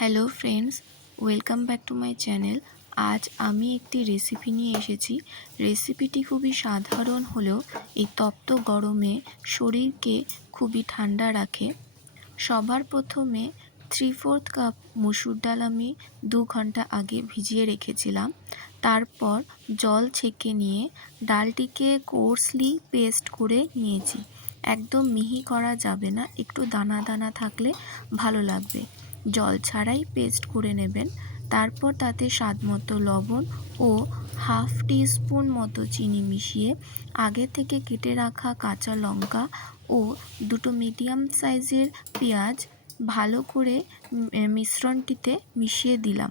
Hello friends, welcome back to my channel. আজ আমি একটি রেসিপি নিয়ে এসেছি। রেসিপিটি খুবই সাধারণ হলেও এই তপ্ত গরমে শরীরকে খুবই ঠান্ডা রাখে। সবার প্রথমে 3/4 কাপ মসুর ডাল আমি 2 ঘন্টা আগে ভিজিয়ে রেখেছিলাম। তারপর জল ছেঁকে নিয়ে ডালটিকে কোর্সলি পেস্ট করে নিয়েছি। একদম মিহি করা যাবে না, একটু দানা দানা থাকলে ভালো লাগবে। জল ছাড়াই পেস্ট করে নেবেন। তারপর তাতে স্বাদমতো লবণ ও হাফ টিস্পুন মতো চিনি মিশিয়ে আগে থেকে কেটে রাখা কাঁচা লঙ্কা ও দুটো মিডিয়াম সাইজের পেঁয়াজ ভালো করে মিশ্রণটিতে মিশিয়ে দিলাম।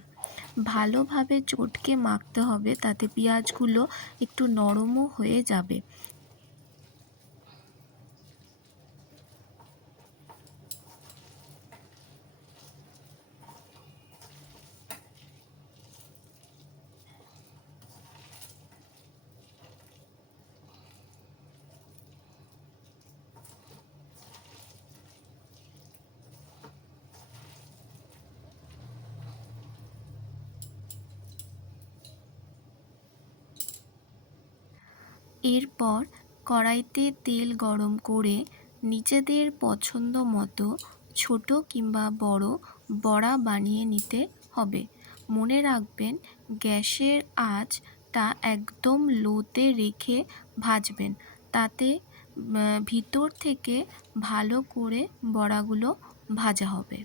ভালোভাবে চটকে মাখতে হবে, তাতে পেঁয়াজগুলো একটু নরমও হয়ে যাবে। এরপর কড়াইতে তেল গরম করে নিজেদের পছন্দ মতো ছোট কিংবা বড় বড়া বানিয়ে নিতে হবে। মনে রাখবেন, গ্যাসের আঁচটা একদম লোতে রেখে ভাজবেন, তাতে ভিতর থেকে ভালো করে বড়াগুলো ভাজা হবে।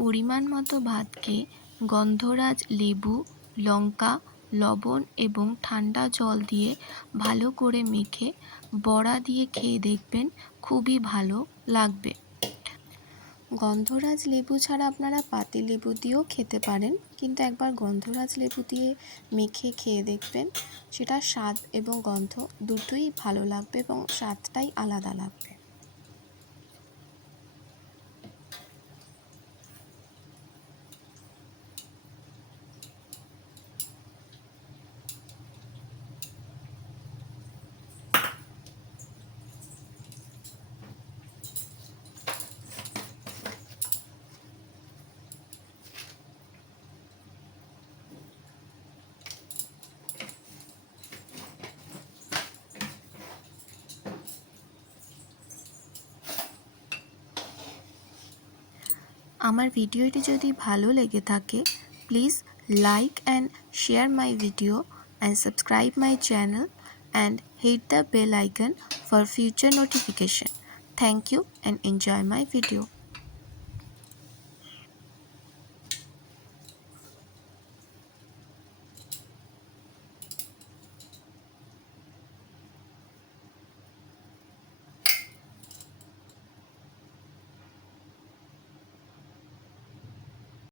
পরিমাণ মতো ভাতকে গন্ধরাজ লেবু, লঙ্কা, লবণ এবং ঠান্ডা জল দিয়ে ভালো করে মেখে বড়া দিয়ে খেয়ে দেখবেন, খুবই ভালো লাগবে। গন্ধরাজ লেবু ছাড়া আপনারা পাতিলেবু দিয়েও খেতে পারেন, কিন্তু একবার গন্ধরাজ লেবু দিয়ে মেখে খেয়ে দেখবেন, সেটা স্বাদ এবং গন্ধ দুটোই ভালো লাগবে এবং স্বাদটাই আলাদা লাগবে। আমার ভিডিওটি যদি ভালো লেগে থাকে, please like and share my video and subscribe my channel and hit the bell icon for future notification. Thank you and enjoy my video.